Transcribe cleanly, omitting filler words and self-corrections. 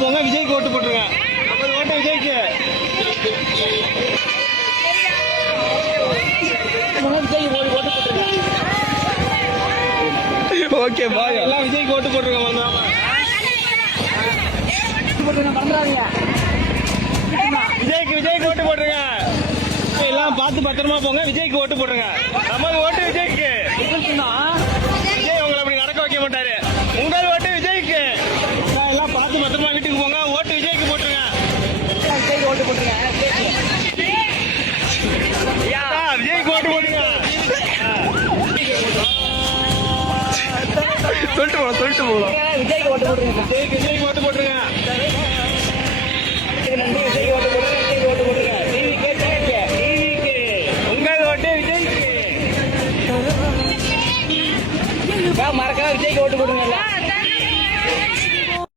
போங்க, விஜய்க்கு ஓட்டு போட்டுருங்க. 50 ஓட்டு விஜய்க்கு. Okay bye. எல்லாம் விஜய்க்கு ஓட்டு போட்டுருங்க. விஜய்க்கு ஓட்டு போட்டுருங்க. எல்லாம் பார்த்து பத்திரமா போங்க. விஜய்க்கு ஓட்டு போட்டுருங்க. 50 ஓட்டு விஜய்க்கு. விஜய் உங்களை அப்படி நடக்க வைக்க மாட்டாரு. உங்கள் ஓட்டு விஜய்க்கு. எல்லாம் பார்த்து பத்திரமா வீட்டுக்கு போங்க. ஓட்டு விஜய்க்கு போட்டுருங்க. விஜய்க்கு ஓட்டு போட்டுருங்க. விஜய்க்கு ஓட்டு போட்டுருங்க. சொல்லிட்டு போகலாம். விஜய்க்கு ஓட்டு போட்டுருங்க. விஜய்க்கு ஓட்டு போட்டுருங்க. மறக்காம விஜய்க்கு ஓட்டு போடுங்க.